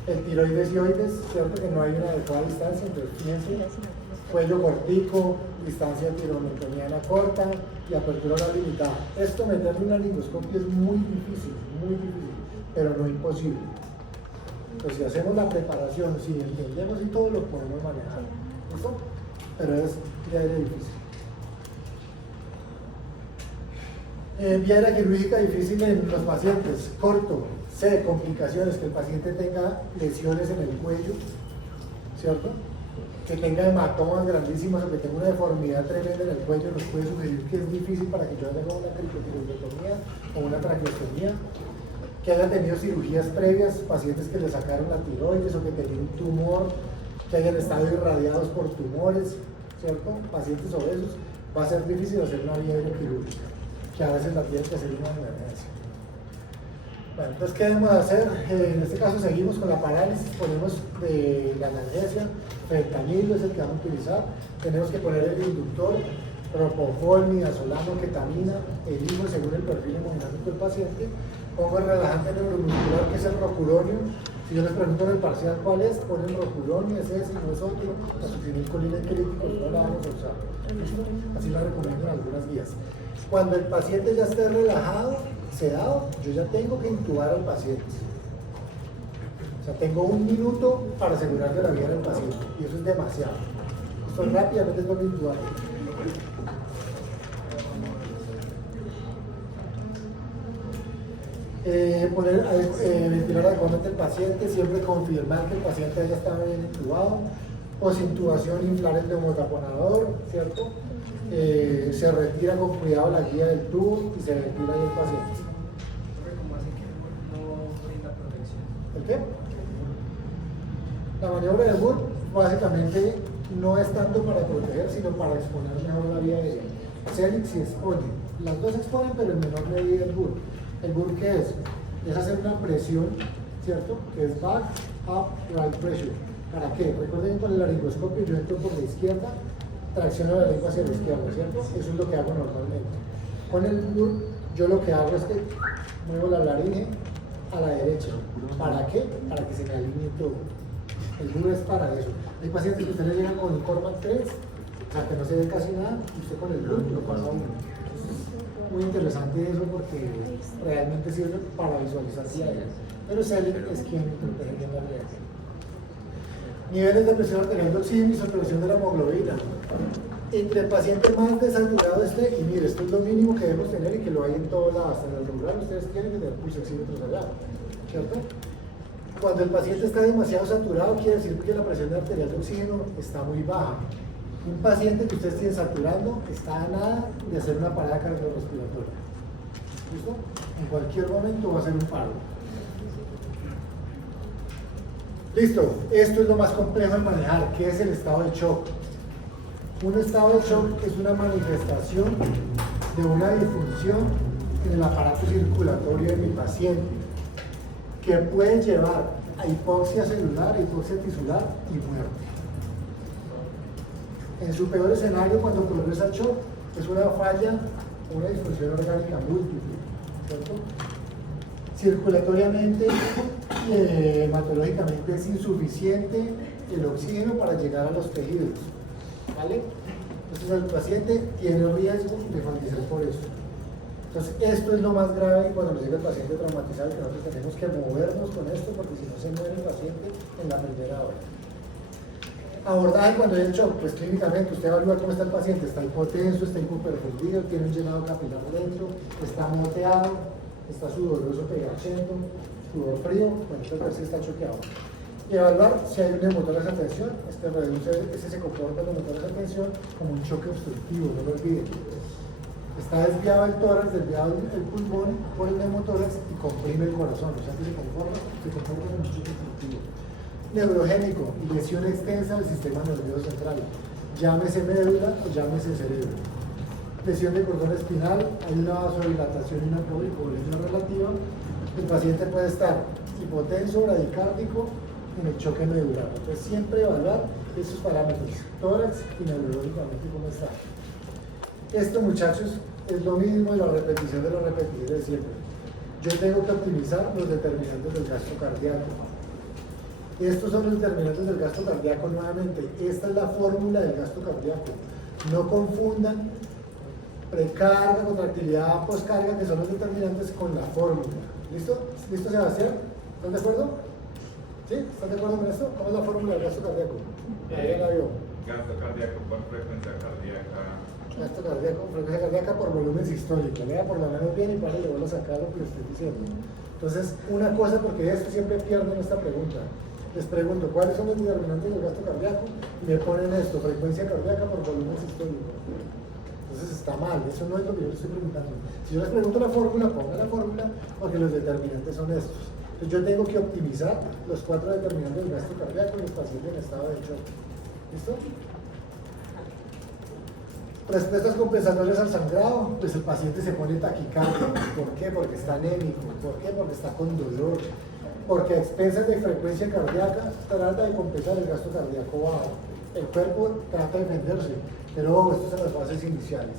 El tiroides ioides, cierto que no hay una adecuada distancia, entonces fíjense. Cuello cortico, distancia tiromentoniana corta y apertura oral limitada. Esto, meterle una laringoscopia es muy difícil, pero no imposible. Pues si hacemos la preparación, si entendemos y todo, lo podemos manejar. ¿Listo? Pero es ya era difícil. Vía aérea quirúrgica difícil en los pacientes. Corto. C, complicaciones, que el paciente tenga lesiones en el cuello, ¿cierto? Que tenga hematomas grandísimas o que tenga una deformidad tremenda en el cuello, nos puede sugerir que es difícil para que yo haga una cricotiroidectomía o una traqueostomía. Que haya tenido cirugías previas, pacientes que le sacaron la tiroides o que tenían un tumor, que hayan estado irradiados por tumores, ¿cierto? Pacientes obesos, va a ser difícil hacer una vía aérea quirúrgica, que a veces la tienen que hacer una emergencia. Bueno, entonces, ¿qué debemos hacer? En este caso seguimos con la parálisis, ponemos la analgesia, fentanilo es el que vamos a utilizar, tenemos que poner el inductor, propofol, midazolam, ketamina, el himo según el perfil hemodinámico del paciente. Pongo el relajante neuromuscular que es el rocuronio. Si yo les pregunto en el parcial cuál es, ponen rocuronio, ese no es otro. La succinilcolina en críticos no la vamos a usar. ¿Listo? Así la recomiendo en algunas guías. Cuando el paciente ya esté relajado, sedado, yo ya tengo que intubar al paciente. O sea, tengo 1 minuto para asegurar de la vida del paciente y eso es demasiado. Esto rápidamente tengo que intubar. Ventilar adecuadamente al paciente, siempre confirmar que el paciente haya estado bien intubado, posintubación, inflar el neumotaponador, ¿cierto? Se retira con cuidado la guía del tubo y se ventila ahí el paciente. ¿Cómo hace que no brinda protección? ¿El qué? La maniobra de Burr básicamente no es tanto para proteger, sino para exponer mejor la vía aérea. Celix y expone. Las dos exponen, pero en menor medida el Burr. ¿El Burr qué es? Es hacer una presión, ¿cierto? Que es back, up, right pressure. ¿Para qué? Recuerden que con el laringoscopio yo entro por la izquierda, tracciono la lengua hacia la izquierda, ¿cierto? Eso es lo que hago normalmente. Con el Burr, yo lo que hago es que muevo la laringe a la derecha. ¿Para qué? Para que se me alinee todo. El duro es para eso. Hay pacientes que ustedes llegan con el Cormac 3, o sea que no se ve casi nada, y usted con el blue lo pasa a uno. Muy interesante eso porque realmente sirve para visualizar diarias. Pero Selling es quien protege bien la realidad. Niveles de presión arterial de oxígeno y saturación de la hemoglobina. Entre el paciente más desaturado esté, y mire, esto es lo mínimo que debemos tener y que lo hay en todos lados, hasta en el regular ustedes tienen que tener pulsoxímetros allá, ¿cierto? Cuando el paciente está demasiado saturado, quiere decir que la presión arterial de oxígeno está muy baja. Un paciente que ustedes tienen saturando está a nada de hacer una parada cardiorrespiratoria. ¿Listo? En cualquier momento va a ser un paro. Listo, esto es lo más complejo de manejar, que es el estado de shock. Un estado de shock es una manifestación de una disfunción en el aparato circulatorio de mi paciente, que puede llevar a hipoxia celular, hipoxia tisular y muerte. En su peor escenario, cuando progresa el shock, es una falla, una disfunción orgánica múltiple, ¿cierto? Circulatoriamente y hematológicamente es insuficiente el oxígeno para llegar a los tejidos, ¿vale? Entonces el paciente tiene riesgo de fallecer por eso. Entonces esto es lo más grave cuando nos llega el paciente traumatizado, que nosotros tenemos que movernos con esto porque si no se muere el paciente en la primera hora. Abordaje cuando hay el shock, pues clínicamente usted evalúa cómo está el paciente, está hipotenso, está hipoperfundido, tiene un llenado capilar dentro, está moteado, está sudoroso pegachento, sudor frío, bueno, entonces sí está choqueado. Y evaluar si hay un neumotórax de atención, ese se comporta el neumotórax de atención como un choque obstructivo, no lo olviden. Está desviado el tórax, desviado el pulmón por el neumotórax y comprime el corazón, o sea que se comporta como un choque obstructivo. Neurogénico y lesión extensa del sistema nervioso central, llámese médula o llámese cerebro. Lesión de cordón espinal, hay una vasodilatación y una hipovolemia relativa. El paciente puede estar hipotenso, bradicárdico en el choque medular. Entonces siempre evaluar esos parámetros, tórax y neurológicamente cómo está. Esto, muchachos, es lo mismo de la repetición de los repetidores de siempre. Yo tengo que optimizar los determinantes del gasto cardíaco. Estos son los determinantes del gasto cardíaco nuevamente. Esta es la fórmula del gasto cardíaco. No confundan precarga, contractilidad, poscarga, que son los determinantes, con la fórmula. ¿Listo? ¿Listo, Sebastián? ¿Están de acuerdo? ¿Sí? ¿Están de acuerdo con esto? ¿Cómo es la fórmula del gasto cardíaco? Ahí la vio. Gasto cardíaco por frecuencia cardíaca. Gasto cardíaco, frecuencia cardíaca por volumen sistólico. Lea por lo menos bien y para que le vuelva a sacar lo que le estoy diciendo. Entonces, una cosa, porque esto siempre pierden esta pregunta. Les pregunto, ¿cuáles son los determinantes del gasto cardíaco? Y me ponen esto, frecuencia cardíaca por volumen sistólico. Entonces está mal, eso no es lo que yo les estoy preguntando. Si yo les pregunto la fórmula, pongan la fórmula, porque los determinantes son estos. Entonces yo tengo que optimizar los 4 determinantes del gasto cardíaco en los pacientes en estado de shock. ¿Listo? Respuestas compensatorias al sangrado, pues el paciente se pone taquicardia. ¿Por qué? Porque está anémico. ¿Por qué? Porque está con dolor. Porque a expensas de frecuencia cardíaca trata de compensar el gasto cardíaco bajo. El cuerpo trata de defenderse, pero ojo, esto es en las fases iniciales.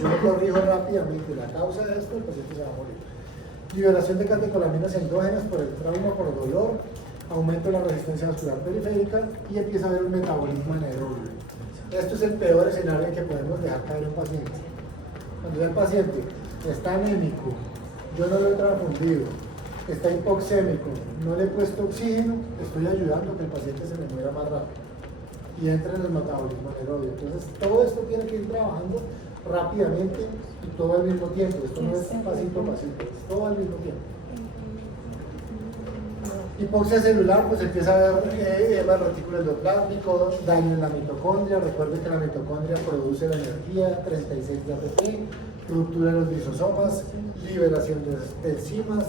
Yo lo corrijo rápidamente, la causa de esto, el paciente se va a morir. Liberación de catecolaminas endógenas por el trauma, por dolor, aumento de la resistencia vascular periférica y empieza a haber un metabolismo anaerobio. Esto es el peor escenario en que podemos dejar caer a un paciente. Cuando el paciente está anémico, yo no lo he transfundido, está hipoxémico, no le he puesto oxígeno, estoy ayudando a que el paciente se me muera más rápido y entre en el metabolismo anaerobio. Entonces todo esto tiene que ir trabajando rápidamente y todo al mismo tiempo. Esto no es pasito a pasito, es todo al mismo tiempo. Hipoxia celular, pues empieza a haber edema del retículo endoplásmico, daño en la mitocondria. Recuerden que la mitocondria produce la energía, 36 de ATP, ruptura de los lisosomas, liberación de enzimas,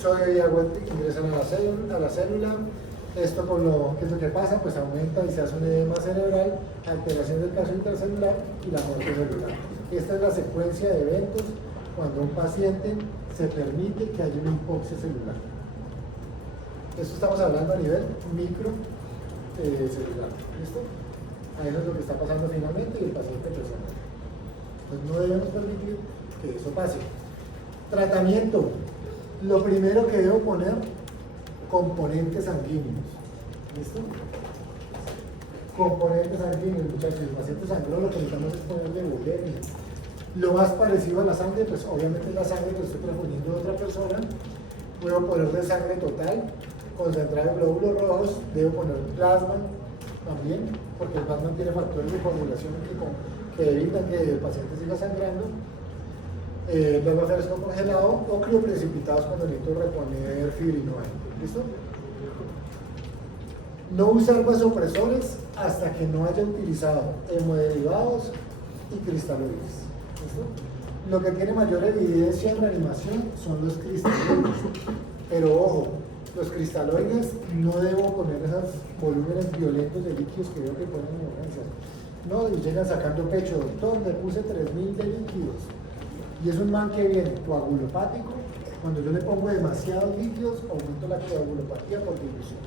sodio y agua ingresan a la célula. Esto con ¿qué es lo que pasa? Pues aumenta y se hace un edema cerebral, alteración del caso intercelular y la muerte celular. Esta es la secuencia de eventos cuando un paciente se permite que haya una hipoxia celular. Esto estamos hablando a nivel micro celular. ¿Listo? A eso es lo que está pasando finalmente y el paciente presenta. Entonces no debemos permitir que eso pase. Tratamiento. Lo primero que debo poner, componentes sanguíneos. ¿Listo? Componentes sanguíneos, muchachos. El paciente sangró, lo que necesitamos es ponerle bulimia. Lo más parecido a la sangre, pues obviamente es la sangre que estoy transfundiendo de otra persona. Puedo ponerle sangre total, concentrar en glóbulos rojos, debo poner plasma también, porque el plasma tiene factores de coagulación que evitan que el paciente siga sangrando. Plasma fresco congelado o crioprecipitados cuando necesito reponer fibrinogen. ¿Listo? No usar vasopresores hasta que no haya utilizado hemoderivados y cristaloides. ¿Listo? Lo que tiene mayor evidencia en reanimación son los cristaloides. Pero ojo, los cristaloides no debo poner esos volúmenes violentos de líquidos que veo que ponen en urgencias. No, y llegan sacando pecho, doctor, le puse 3.000 de líquidos. Y es un man que viene coagulopático. Cuando yo le pongo demasiados líquidos, aumento la coagulopatía por dilución.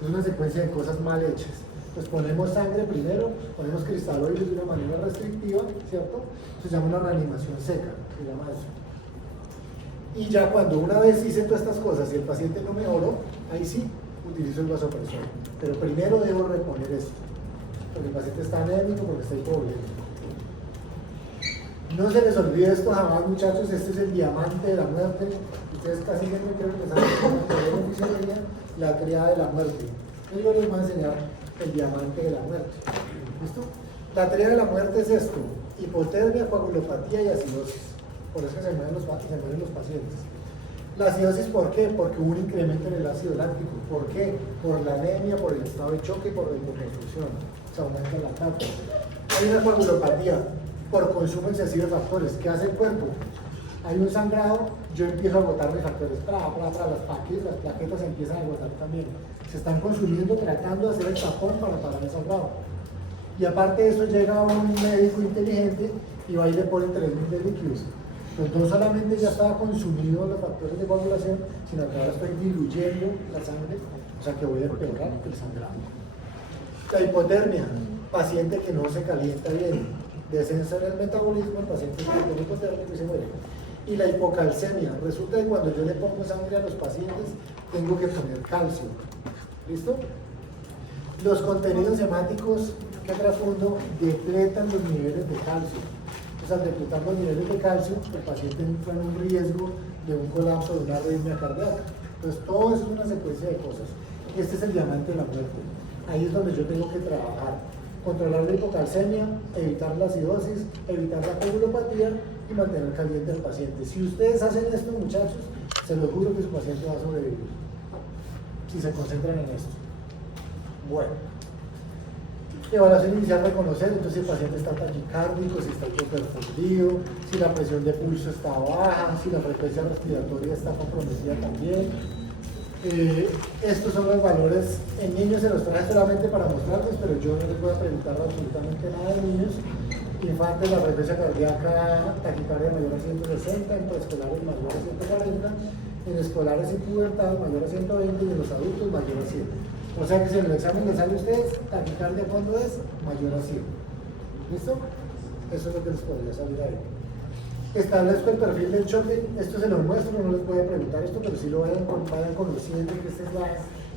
Es una secuencia de cosas mal hechas. Pues ponemos sangre primero, ponemos cristaloides de una manera restrictiva, ¿cierto? Se llama una reanimación seca, se llama eso. Y ya cuando una vez hice todas estas cosas y el paciente no mejoró, ahí sí utilizo el vasopresor. Pero primero debo reponer esto, porque el paciente está anémico, porque está hipovolémico. No se les olvide esto jamás, muchachos, este es el diamante de la muerte. Ustedes casi siempre creo que les saben la triada de la muerte. Yo les voy a enseñar el diamante de la muerte. ¿Listo? La triada de la muerte es esto: hipotermia, coagulopatía y acidosis. Por eso se mueren los pacientes. La acidosis, ¿por qué? Porque hubo un incremento en el ácido láctico. ¿Por qué? Por la anemia, por el estado de choque, por la hipoperfusión. Se aumenta la tapa. Hay una coagulopatía por consumo excesivo de factores. ¿Qué hace el cuerpo? Hay un sangrado, yo empiezo a agotar mis factores. Las plaquetas se empiezan a agotar también. Se están consumiendo tratando de hacer el tapón para parar el sangrado. Y aparte de eso llega un médico inteligente y va y le pone 3.000 de líquidos. Entonces no solamente ya estaba consumido los factores de coagulación, sino que ahora estoy diluyendo la sangre, o sea que voy a empeorar el sangrado. La hipotermia, paciente que no se calienta bien, descenso en el metabolismo, el paciente se pone hipotérmico y se muere. Y la hipocalcemia, resulta que cuando yo le pongo sangre a los pacientes, tengo que poner calcio. ¿Listo? Los contenidos hemáticos que trasfondo depletan los niveles de calcio. Entonces, al depletar los niveles de calcio, el paciente entra en un riesgo de un colapso, de una arritmia cardíaca. Entonces, todo eso es una secuencia de cosas. Y este es el diamante de la muerte. Ahí es donde yo tengo que trabajar. Controlar la hipocalcemia, evitar la acidosis, evitar la coagulopatía y mantener caliente al paciente. Si ustedes hacen esto, muchachos, se los juro que su paciente va a sobrevivir. Si se concentran en esto. Bueno. Evaluación inicial, reconocer, entonces si el paciente está taquicárdico, si está hiperfundido, si la presión de pulso está baja, si la frecuencia respiratoria está comprometida también. Estos son los valores. En niños se los traje solamente para mostrarles, pero yo no les voy a preguntar absolutamente nada de niños. Infantes, la frecuencia cardíaca, taquicardia mayor a 160, en preescolares mayor a 140, en escolares y pubertad mayor a 120 y en los adultos mayor a 100. O sea que si en el examen les sale a ustedes, taquicardia cuando es mayor a 100. ¿Listo? Eso es lo que les podría salir ahí. Establezco el perfil del choque. Esto se lo muestro, no les voy a preguntar esto, pero sí lo vayan conociendo que este es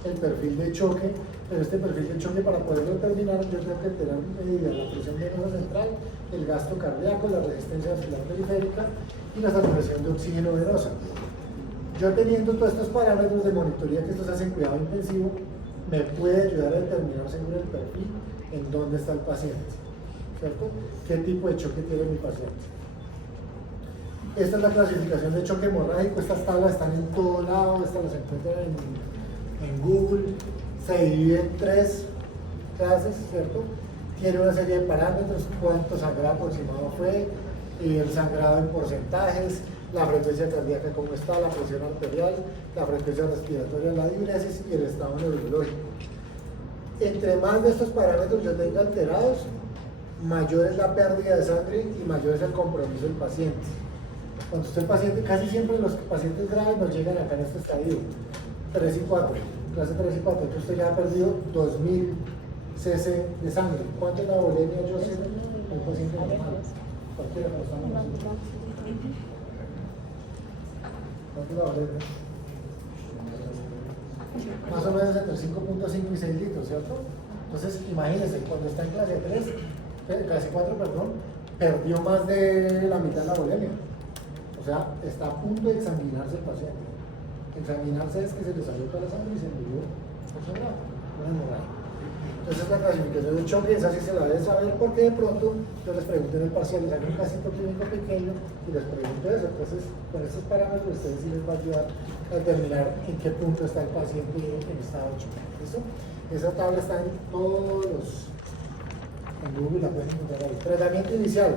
el perfil de choque. Pero este perfil de choque, para poderlo determinar, yo tengo que tener medidas la presión venosa central, el gasto cardíaco, la resistencia vascular periférica y la saturación de oxígeno venosa. Yo teniendo todos estos parámetros de monitoría que estos hacen cuidado intensivo, me puede ayudar a determinar según el perfil en dónde está el paciente, ¿cierto? ¿Qué tipo de choque tiene mi paciente? Esta es la clasificación de choque hemorrágico. Estas tablas están en todo lado, estas las encuentran en Google. Se divide en 3 clases, ¿cierto? Tiene una serie de parámetros: cuánto sangrado aproximado fue, el sangrado en porcentajes, la frecuencia cardíaca cómo está, la presión arterial, la frecuencia respiratoria, la diuresis y el estado neurológico. Entre más de estos parámetros yo tenga alterados, mayor es la pérdida de sangre y mayor es el compromiso del paciente. Cuando usted paciente, casi siempre los pacientes graves nos llegan acá en este estadio, 3 y 4, clase 3 y 4, entonces usted ya ha perdido 2000 cc de sangre. ¿Cuánto es la bulimia? Yo sé, el paciente normal, cualquiera que lo está haciendo. ¿Cuánto es la bulimia? más o menos entre 5.5 y 6 litros, ¿cierto? Entonces, imagínense, cuando está en clase 4, perdón, perdió más de la mitad de la volemia. O sea, está a punto de examinarse el paciente. Examinarse es que se le salió toda la sangre y se murió por sangrado, una hemorragia. Entonces, la clasificación de choque, esa sí se la debe saber porque de pronto yo les pregunto en el parcial, les hago un casito clínico pequeño y les pregunto eso. Entonces, con estos parámetros, ustedes sí les va a ayudar a determinar en qué punto está el paciente en estado de choque. ¿Listo? Esa tabla está en todos los. En Google la pueden encontrar ahí. Tratamiento inicial.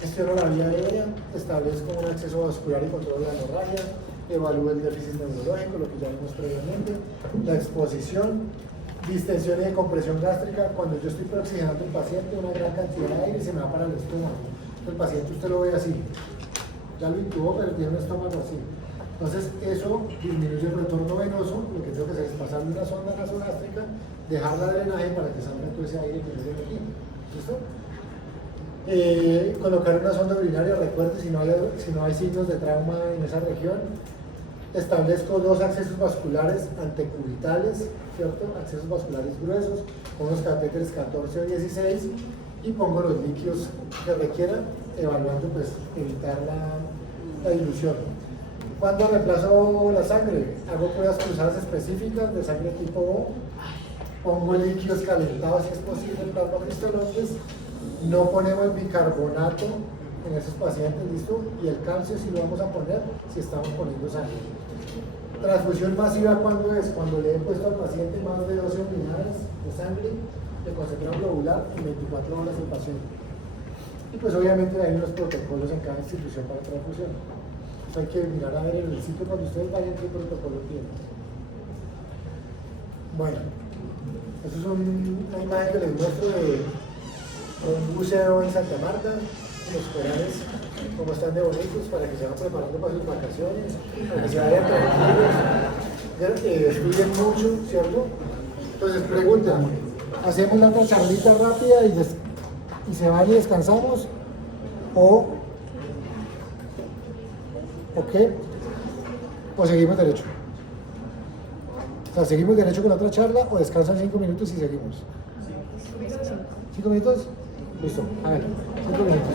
Gestiono la vía aérea, establezco un acceso vascular y control de la hemorragia, evalúo el déficit neurológico, lo que ya vimos previamente, la exposición, distensión y decompresión gástrica. Cuando yo estoy preoxigenando al paciente, una gran cantidad de aire y se me va para el estómago. El paciente usted lo ve así, ya lo intubó, pero tiene un estómago así. Entonces eso disminuye el retorno venoso, lo que tengo que hacer es pasarle una sonda nasogástrica, dejarla drenaje para que salga todo ese aire que yo le metí. ¿Listo? Colocar una sonda urinaria, recuerde si no hay signos de trauma en esa región. Establezco dos accesos vasculares antecubitales, ¿cierto? Accesos vasculares gruesos, con unos catéteres 14 o 16 y pongo los líquidos que requieran, evaluando pues evitar la dilución. Cuando reemplazo la sangre, hago pruebas cruzadas específicas de sangre tipo O, pongo líquidos calentados si es posible, plasma cristaloides, no ponemos bicarbonato en esos pacientes, ¿listo? Y el calcio sí lo vamos a poner si estamos poniendo sangre. Transfusión masiva, ¿cuándo es? Cuando le he puesto al paciente más de 12 unidades de sangre de concentrado globular en 24 horas del paciente. Y pues obviamente hay unos protocolos en cada institución para transfusión. Eso hay que mirar a ver en el sitio cuando ustedes vayan qué protocolo tienen. Bueno, eso es una imagen que les muestro de un buceo en Santa Marta. Los corales como están de bonitos para que se vayan preparando para sus vacaciones, para que se vayan tranquilos, estudien mucho, ¿cierto? Entonces preguntan, ¿hacemos la otra charlita rápida y se van y descansamos? ¿O qué? ¿O seguimos derecho? O sea, ¿seguimos derecho con la otra charla o descansan 5 minutos y seguimos? 5 minutos. ¿Listo? A ver, 5 minutos.